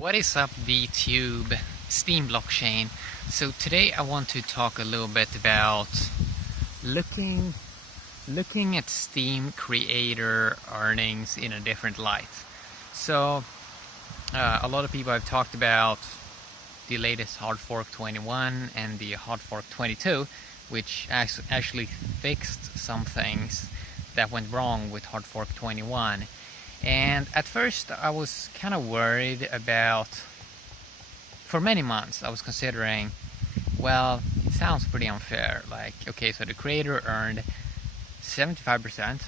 What is up, VTube, Steem blockchain? So today I want to talk a little bit about looking at Steem creator earnings in a different light. So a lot of people have talked about the latest hard fork 21 and the hard fork 22, which actually fixed some things that went wrong with hard fork 21. And at first I was kind of worried about, for many months I was considering, well, it sounds pretty unfair. Like, okay, so the creator earned 75%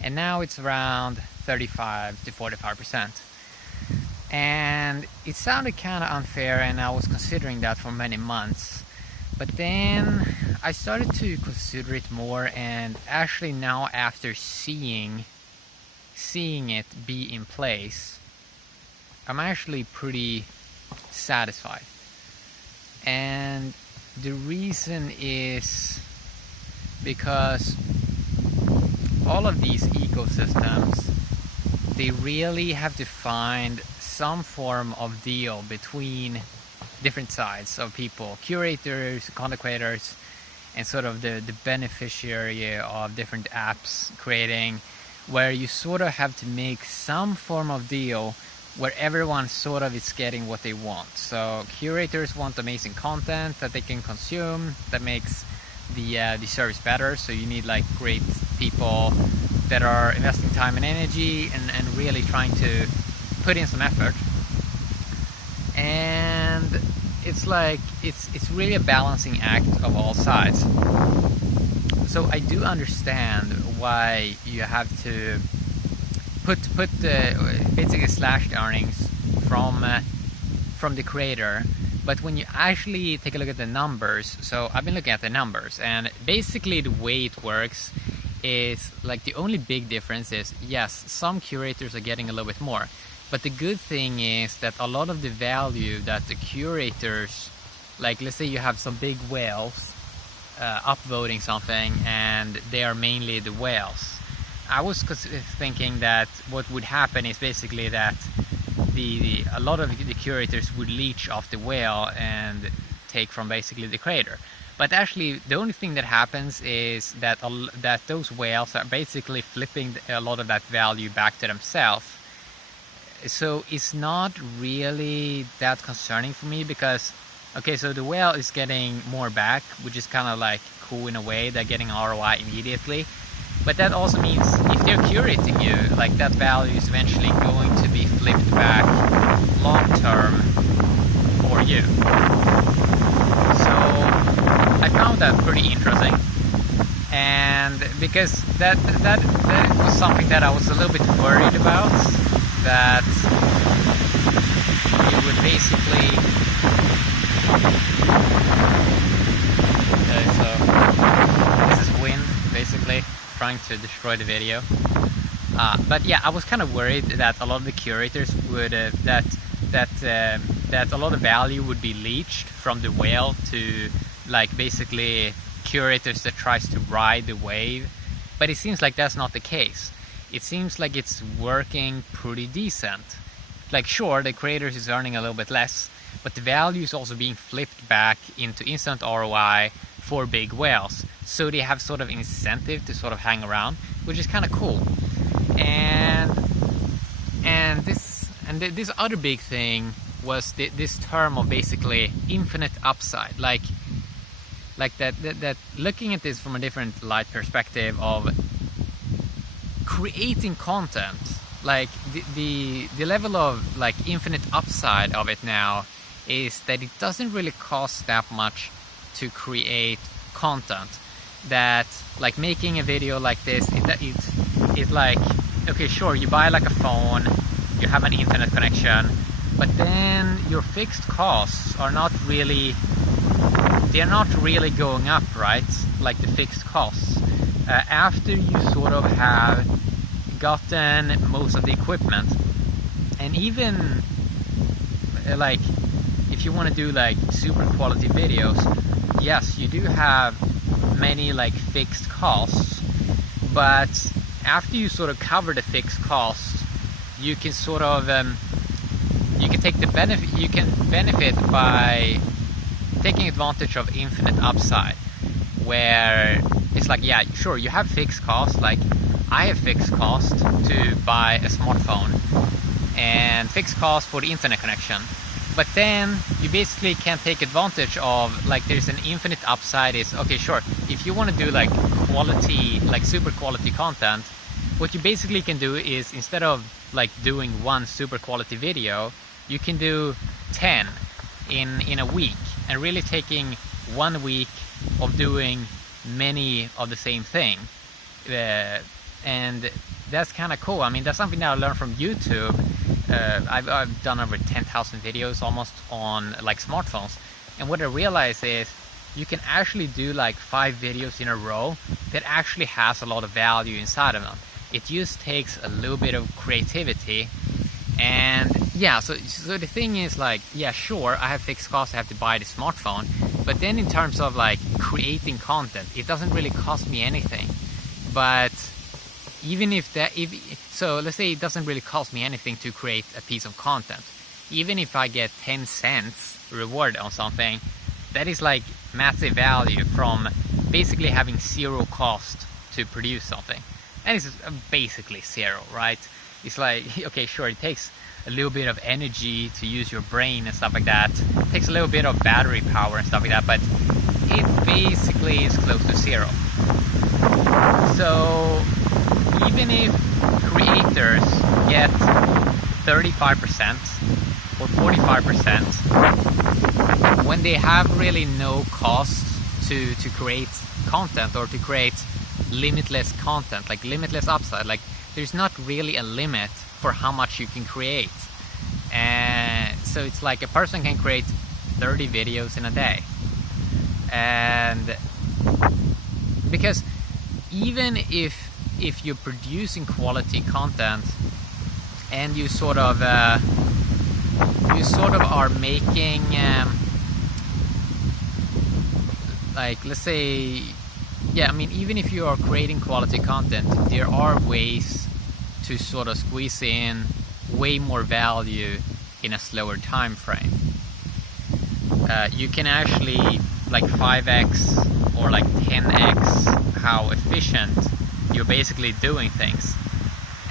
and now it's around 35 to 45%. And it sounded kind of unfair, and I was considering that for many months. But then I started to consider it more, and actually now, after seeing it be in place, I'm actually pretty satisfied. And the reason is because all of these ecosystems, they really have to find some form of deal between different sides of people, curators, content creators, and sort of the beneficiary of different apps creating, where you sort of have to make some form of deal where everyone sort of is getting what they want. So curators want amazing content that they can consume that makes the service better. So you need like great people that are investing time and energy and really trying to put in some effort. And it's like it's really a balancing act of all sides. So I do understand why you have to put basically slash the earnings from the creator. But when you actually take a look at the numbers, so I've been looking at the numbers, and basically the way it works is like the only big difference is, yes, some curators are getting a little bit more, but the good thing is that a lot of the value that the curators, like let's say you have some big whales upvoting something, and they are mainly the whales. I was thinking that what would happen is basically that a lot of the curators would leech off the whale and take from basically the creator. But actually the only thing that happens is that those whales are basically flipping a lot of that value back to themselves. So it's not really that concerning for me, because okay, so the whale is getting more back, which is kind of like cool in a way. They're getting ROI immediately. But that also means if they're curating you, like that value is eventually going to be flipped back long term for you. So I found that pretty interesting. And because that was something that I was a little bit worried about, that you would basically... Okay, so this is wind basically trying to destroy the video. But yeah, I was kind of worried that a lot of the curators would that a lot of value would be leached from the whale to like basically curators that tries to ride the wave. But it seems like that's not the case. It seems like it's working pretty decent. Like sure, the creators is earning a little bit less, but the value is also being flipped back into instant ROI for big whales. So they have sort of incentive to sort of hang around, which is kind of cool. And this other big thing was this term of basically infinite upside. Like that looking at this from a different light perspective of creating content, like the level of like infinite upside of it now is that it doesn't really cost that much to create content. That like making a video like this, it's like, okay, sure, you buy like a phone, you have an internet connection, but then your fixed costs are not really, they're not really going up, right? Like the fixed costs after you sort of have gotten most of the equipment. And even like if you want to do like super quality videos, yes, you do have many like fixed costs, but after you sort of cover the fixed costs, you can sort of you can take the benefit. You can benefit by taking advantage of infinite upside, where it's like, yeah, sure, you have fixed costs. Like I have fixed cost to buy a smartphone and fixed cost for the internet connection. But then you basically can take advantage of, like, there's an infinite upside. Is okay, sure, if you want to do like quality, like super quality content, what you basically can do is, instead of like doing one super quality video, you can do 10 in a week, and really taking 1 week of doing many of the same thing. And that's kind of cool. I mean, that's something that I learned from YouTube. I've done over 10,000 videos almost on like smartphones, and what I realized is you can actually do like 5 videos in a row that actually has a lot of value inside of them. It just takes a little bit of creativity. And yeah, so the thing is, like, yeah, sure, I have fixed costs, I have to buy the smartphone, but then in terms of like creating content, it doesn't really cost me anything. But even if so let's say it doesn't really cost me anything to create a piece of content. Even if I get 10 cents reward on something, that is like massive value from basically having zero cost to produce something. And it's basically zero, right? It's like, okay, sure, it takes a little bit of energy to use your brain and stuff like that. It takes a little bit of battery power and stuff like that, but it basically is close to zero. So even if creators get 35% or 45%, when they have really no cost to create content, or to create limitless content, like limitless upside, like there's not really a limit for how much you can create. And so it's like a person can create 30 videos in a day. And because even if you're producing quality content and you sort of are making like, let's say, yeah, I mean, even if you are creating quality content, there are ways to sort of squeeze in way more value in a slower time frame. You can actually like 5x or like 10x how efficient you're basically doing things.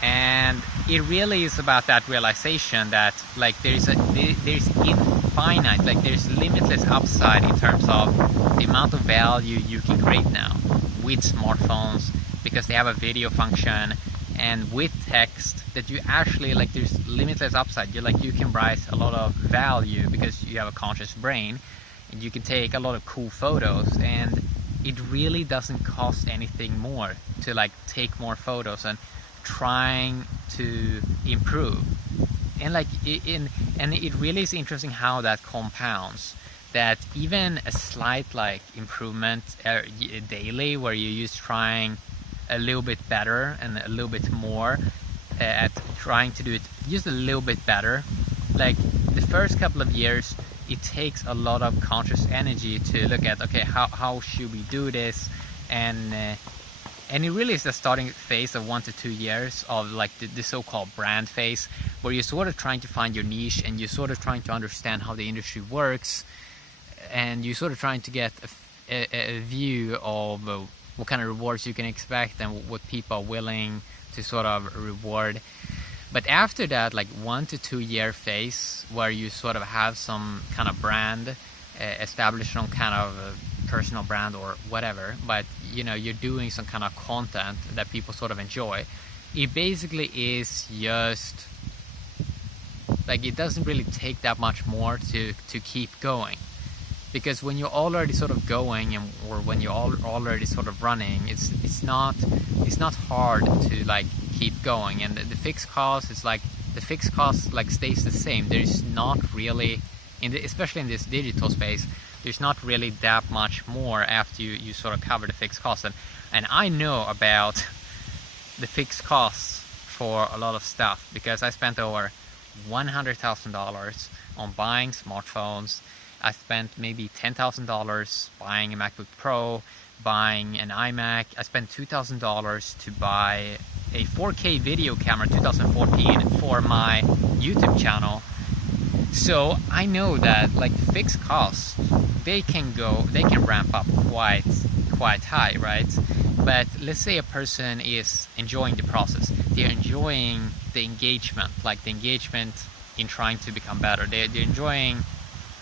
And it really is about that realization that like there's infinite, like there's limitless upside in terms of the amount of value you can create now with smartphones, because they have a video function, and with text, that you actually, like, there's limitless upside. You can write a lot of value because you have a conscious brain, and you can take a lot of cool photos, and it really doesn't cost anything more to like take more photos and trying to improve. And like it really is interesting how that compounds, that even a slight like improvement daily, where you're just trying a little bit better and a little bit more at trying to do it just a little bit better. Like the first couple of years, it takes a lot of conscious energy to look at, okay, how should we do this, and it really is the starting phase of 1 to 2 years of like the so-called brand phase, where you're sort of trying to find your niche, and you're sort of trying to understand how the industry works, and you're sort of trying to get a view of what kind of rewards you can expect and what people are willing to sort of reward. But after that, like 1 to 2 year phase, where you sort of have some kind of brand established, some kind of personal brand or whatever, but you know, you're doing some kind of content that people sort of enjoy, it basically is just like, it doesn't really take that much more to keep going. Because when you're already sort of going, or when you're already sort of running, it's not hard to like keep going. And the fixed cost is like, the fixed cost like stays the same. There's not really, especially in this digital space, there's not really that much more after you sort of cover the fixed cost. And I know about the fixed costs for a lot of stuff, because I spent over $100,000 on buying smartphones. I spent maybe $10,000 buying a MacBook Pro, buying an iMac. I spent $2,000 to buy a 4K video camera 2014 for my YouTube channel. So I know that like the fixed costs, they can ramp up quite high, right? But let's say a person is enjoying the process, they're enjoying the engagement, like the engagement in trying to become better, they're enjoying,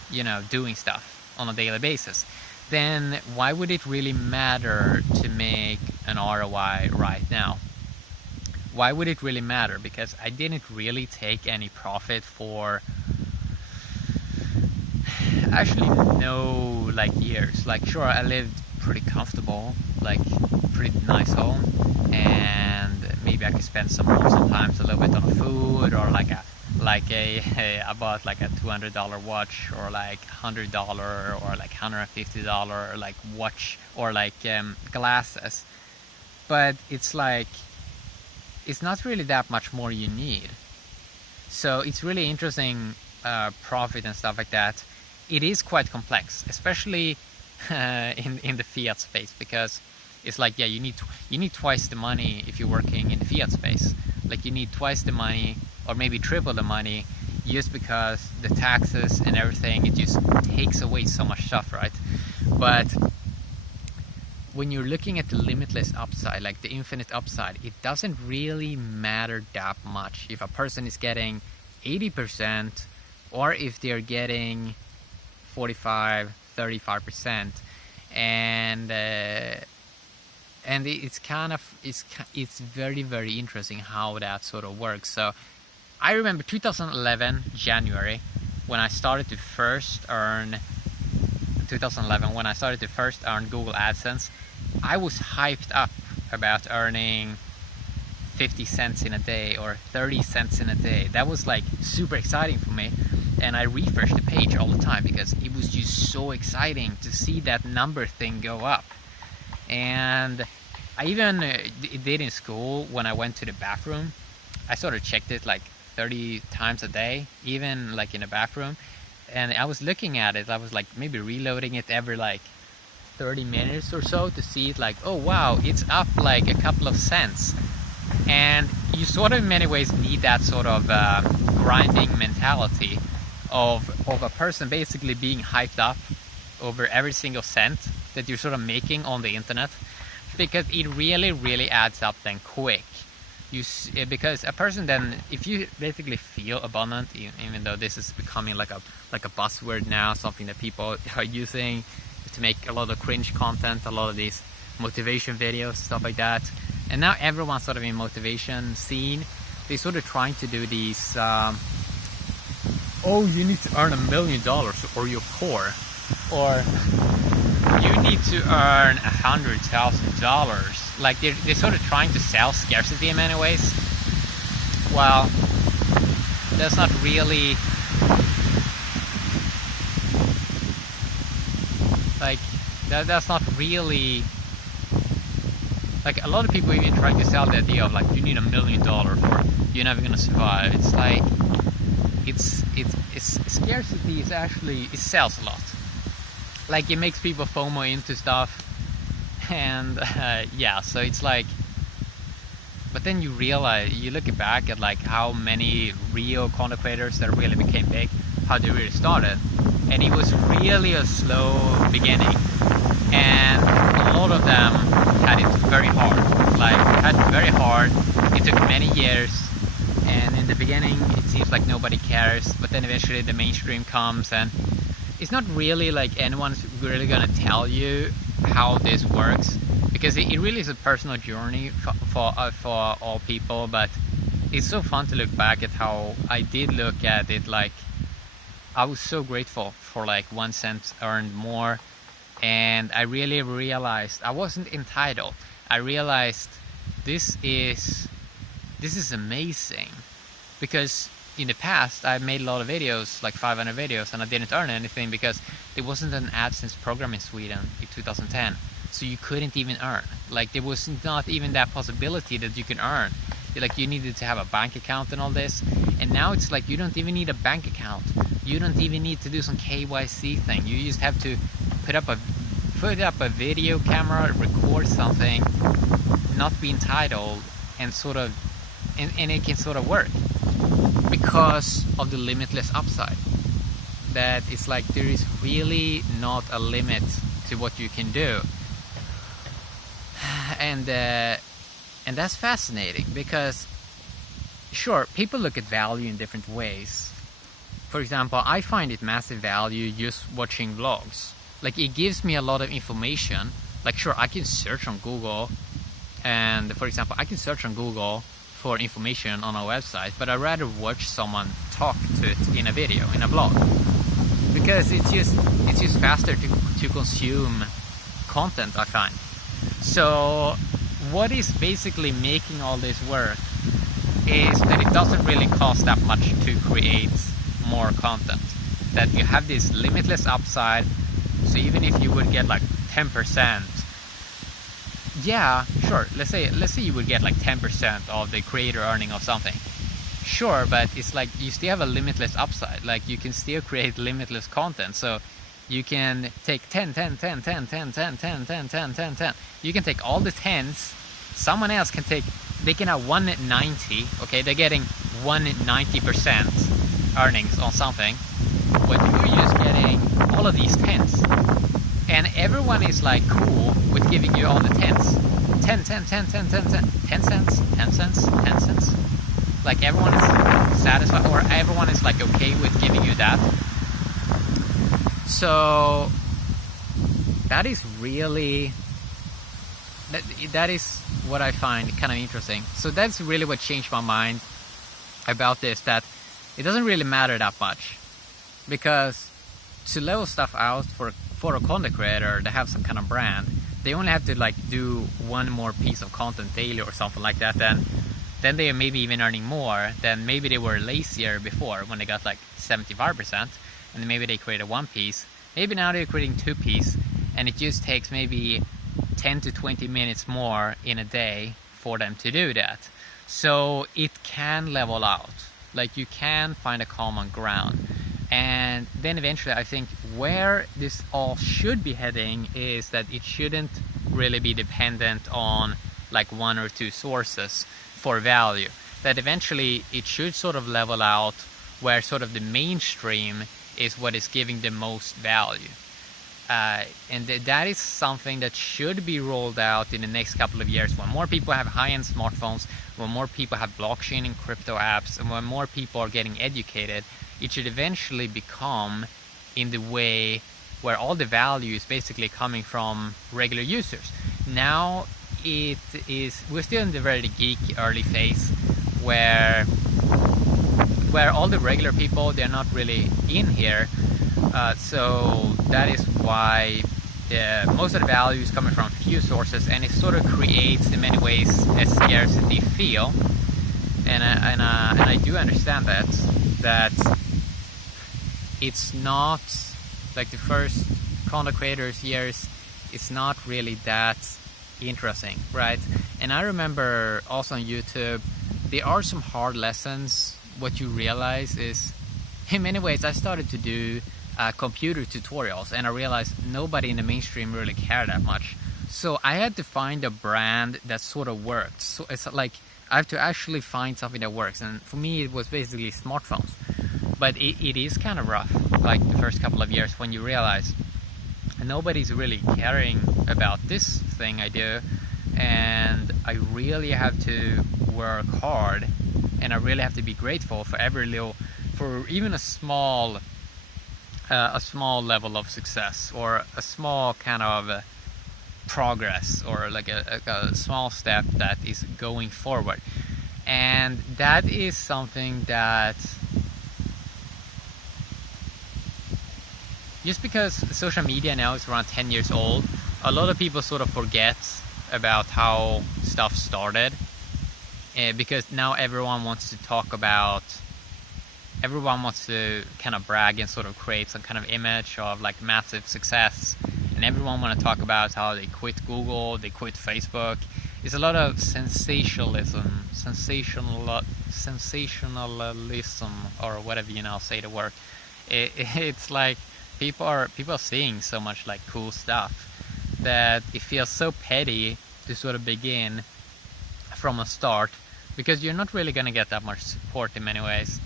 you know, doing stuff on a daily basis. Then why would it really matter to make an ROI right now? Why would it really matter? Because I didn't really take any profit for actually no like years. Like sure, I lived pretty comfortable, like pretty nice home, and maybe I could spend sometimes a little bit on food, or I bought like a $200 watch, or like $100 or like $150 like watch, or like glasses. But it's like it's not really that much more you need. So it's really interesting, profit and stuff like that. It is quite complex, especially in the fiat space, because it's like, yeah, you need twice the money if you're working in the fiat space. Like you need twice the money, or maybe triple the money, just because the taxes and everything, it just takes away so much stuff, right? But when you're looking at the limitless upside, like the infinite upside, it doesn't really matter that much if a person is getting 80% or if they're getting 45-35%. And it's very, very interesting how that sort of works. So I remember 2011 January when I started to first earn Google AdSense. I was hyped up about earning 50 cents in a day or 30 cents in a day. That was like super exciting for me, and I refreshed the page all the time because it was just so exciting to see that number thing go up. And I even did in school when I went to the bathroom. I sort of checked it like 30 times a day, even like in the bathroom. And I was looking at it, I was like maybe reloading it every like 30 minutes or so to see it, like, oh wow, it's up like a couple of cents. And you sort of in many ways need that sort of grinding mentality of a person basically being hyped up over every single cent that you're sort of making on the internet, because it really adds up then quick. Because a person then, if you basically feel abundant, even though this is becoming like a buzzword now, something that people are using to make a lot of cringe content, a lot of these motivation videos, stuff like that. And now everyone's sort of in motivation scene. They're sort of trying to do these, oh, you need to earn $1 million or you're poor, or you need to earn $100,000. Like they're sort of trying to sell scarcity in many ways. Well, that's not really like that's not really like, a lot of people even trying to sell the idea of like you need $1 million or you're never gonna survive. It's like it's scarcity is actually, it sells a lot. Like it makes people FOMO into stuff, and yeah, so it's like, but then you realize, you look back at like how many real content creators that really became big, how they really started, and it was really a slow beginning, and a lot of them had it very hard. It took many years, and in the beginning it seems like nobody cares, but then eventually the mainstream comes, and it's not really like anyone's really gonna tell you how this works, because it really is a personal journey for all people. But it's so fun to look back at how I did look at it. Like I was so grateful for like 1 cent earned more, and I really realized I wasn't entitled. I realized this is amazing, because in the past I made a lot of videos, like 500 videos, and I didn't earn anything because there wasn't an AdSense program in Sweden in 2010. So you couldn't even earn. Like there was not even that possibility that you can earn. Like you needed to have a bank account and all this. And now it's like you don't even need a bank account. You don't even need to do some KYC thing. You just have to put up a video camera, record something, not be entitled, and sort of, and it can sort of work because of the limitless upside. that it's like there is really not a limit to what you can do. And that's fascinating, because sure, people look at value in different ways. For example, I find it massive value just watching vlogs. Like, it gives me a lot of information. Like, sure, I can search on Google, and for example, I can search on Google for information on a website, but I'd rather watch someone talk to it in a video, in a blog, because it's just faster to consume content, I find. So what is basically making all this work is that it doesn't really cost that much to create more content. That you have this limitless upside. So even if you would get like 10%, yeah, sure, let's say you would get like 10% of the creator earning of something. Sure, but it's like you still have a limitless upside. Like, you can still create limitless content. So you can take 10. You can take all the 10s. Someone else can take, they can have 190, okay? They're getting 190% earnings on something, but you're just getting all of these 10s. And everyone is like cool with giving you all the 10s. 10 cents, 10 cents. Like, everyone is satisfied, or everyone is like okay with giving you that. So that is really, that is what I find kind of interesting. So that's really what changed my mind about this, that it doesn't really matter that much, because to level stuff out for a content creator that have some kind of brand, they only have to like do one more piece of content daily or something like that. Then they are maybe even earning more than maybe they were lazier before, when they got like 75%, and maybe they created one piece. Maybe now they're creating 2 pieces, and it just takes maybe 10 to 20 minutes more in a day for them to do that. So it can level out. Like, you can find a common ground. And then eventually, I think where this all should be heading is that it shouldn't really be dependent on like 1 or 2 sources for value. That eventually it should sort of level out, where sort of the mainstream is what is giving the most value. And that is something that should be rolled out in the next couple of years, when more people have high-end smartphones, when more people have blockchain and crypto apps, and when more people are getting educated. It should eventually become in the way where all the value is basically coming from regular users. Now we're still in the very geek early phase, where all the regular people, they're not really in here. So that is why most of the value is coming from few sources, and it sort of creates in many ways a scarcity feel. And I do understand that it's not like the first content creators years, it's not really that interesting, right? And I remember also on YouTube, there are some hard lessons. What you realize is, in many ways, I started to do computer tutorials, and I realized nobody in the mainstream really cared that much. So I had to find a brand that sort of worked. So it's like I have to actually find something that works, and for me it was basically smartphones. But it is kind of rough, like the first couple of years, when you realize nobody's really caring about this thing I do, and I really have to work hard, and I really have to be grateful for every little, for even a small level of success, or a small kind of progress, or like a small step that is going forward. And that is something that, just because social media now is around 10 years old, a lot of people sort of forget about how stuff started, because now everyone wants to talk about, everyone wants to kind of brag and sort of create some kind of image of like massive success, and everyone want to talk about how they quit Google, they quit Facebook. It's a lot of sensationalism, or whatever, you know, say the word. It's like people are seeing so much like cool stuff that it feels so petty to sort of begin from a start, because you're not really going to get that much support in many ways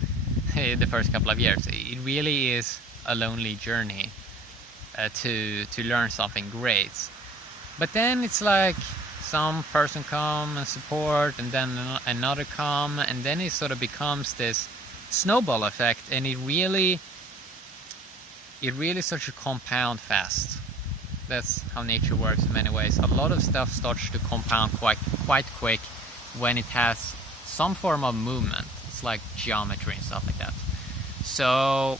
the first couple of years. It really is a lonely journey to learn something great. But then it's like some person come and support, and then another come, and then it sort of becomes this snowball effect, and it really starts to compound fast. That's how nature works in many ways. A lot of stuff starts to compound quite quick when it has some form of movement. It's like geometry and stuff like that. So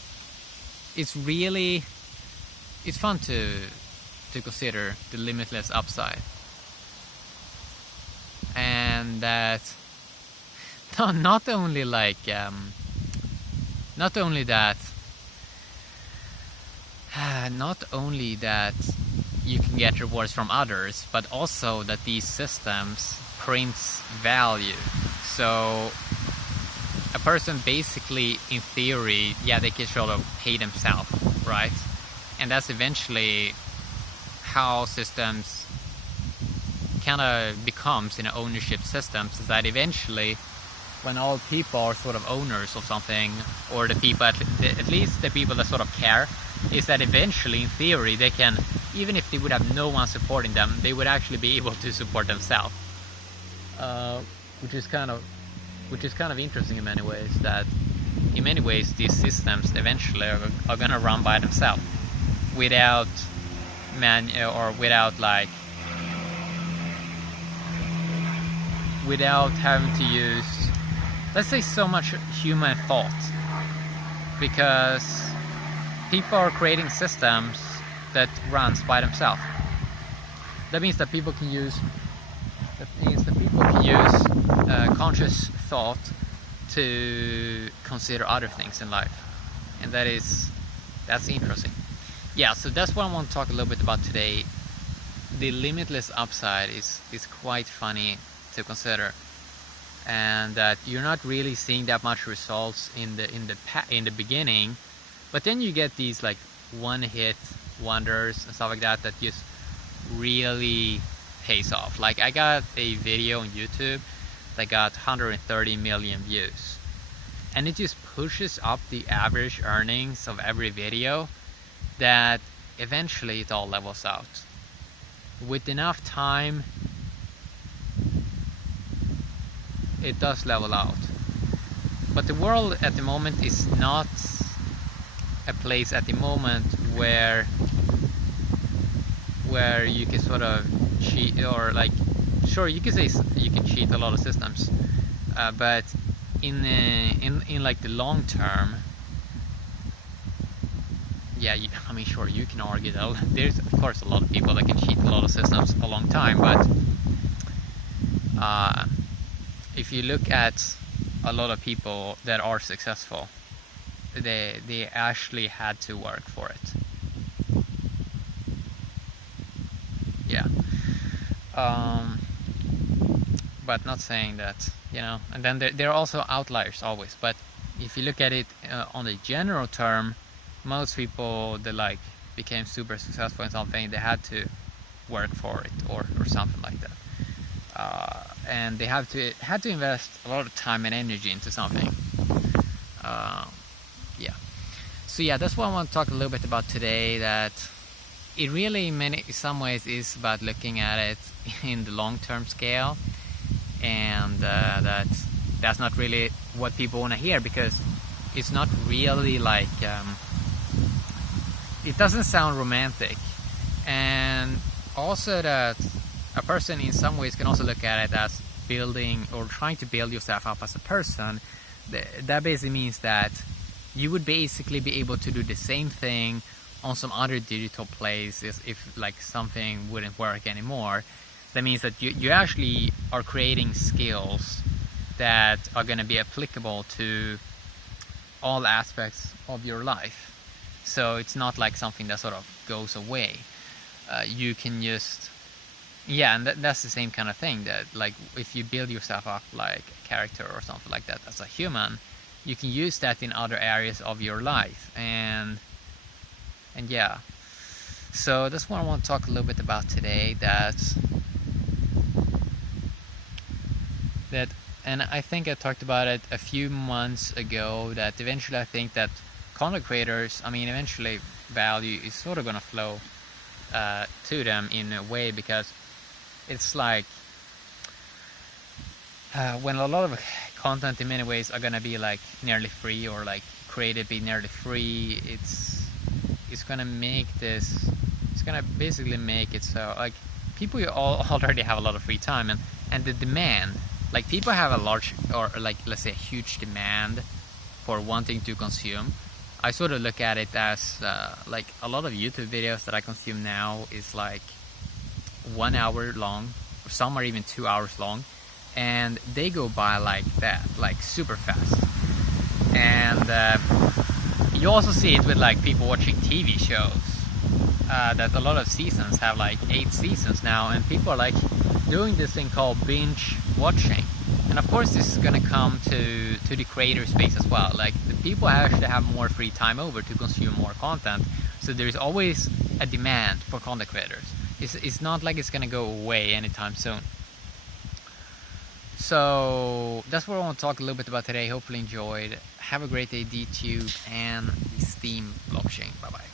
it's fun to consider the limitless upside, and that not only that you can get rewards from others, but also that these systems prints value. So a person basically, in theory, they can sort of pay themselves, right? And that's eventually how systems kind of becomes in ownership systems, is that eventually when all people are sort of owners of something, or the people, at least the people that sort of care, is that eventually, in theory, they can, even if they would have no one supporting them, they would actually be able to support themselves, which is kind of interesting in many ways. That in many ways these systems eventually are going to run by themselves without without having to use, let's say, so much human thought, because people are creating systems that runs by themselves. That means that people can use conscious thought to consider other things in life, and that's interesting. Yeah, so that's what I want to talk a little bit about today. The limitless upside is quite funny to consider, and that you're not really seeing that much results in the beginning, but then you get these like one-hit wonders and stuff like that just really pays off. Like, I got a video on YouTube that got 130 million views, and it just pushes up the average earnings of every video, that eventually it all levels out. With enough time, it does level out. But the world at the moment is not a place at the moment where you can sort of cheat, or like, sure, you can say you can cheat a lot of systems, but in like the long term, sure, you can argue that there's of course a lot of people that can cheat a lot of systems a long time, but if you look at a lot of people that are successful, they actually had to work for it. Yeah. But not saying that, and then there are also outliers always, but if you look at it on the general term, most people that like became super successful in something, they had to work for it or something like that, and they had to invest a lot of time and energy into something. So that's what I want to talk a little bit about today, that it really in some ways is about looking at it in the long-term scale, and that's not really what people want to hear, because it's not really like it doesn't sound romantic, and also that a person in some ways can also look at it as building or trying to build yourself up as a person. That basically means that you would basically be able to do the same thing on some other digital places if like something wouldn't work anymore. That means that you actually are creating skills that are going to be applicable to all aspects of your life. So it's not like something that sort of goes away. You can just, and that's the same kind of thing, that like if you build yourself up like a character or something like that as a human, you can use that in other areas of your life, and so that's what I want to talk a little bit about today. And I think I talked about it a few months ago, that eventually I think that content creators, I mean, eventually value is sort of gonna flow to them in a way, because it's like when a lot of content in many ways are gonna be like nearly free, or like created be nearly free, it's gonna make this, it's gonna basically make it so like people already have a lot of free time, and the demand, like people have a large, or like let's say a huge demand for wanting to consume. I sort of look at it as like a lot of YouTube videos that I consume now is like 1 hour long, or some are even 2 hours long, and they go by like that, like super fast. And you also see it with like people watching TV shows, that a lot of seasons have like 8 seasons now, and people are like doing this thing called binge watching. And of course this is gonna come to the creator space as well. Like the people actually have more free time over to consume more content, so there's always a demand for content creators. It's not like it's gonna go away anytime soon. So that's what I want to talk a little bit about today. Hopefully enjoyed. Have a great day, DTube and the Steem blockchain. Bye bye.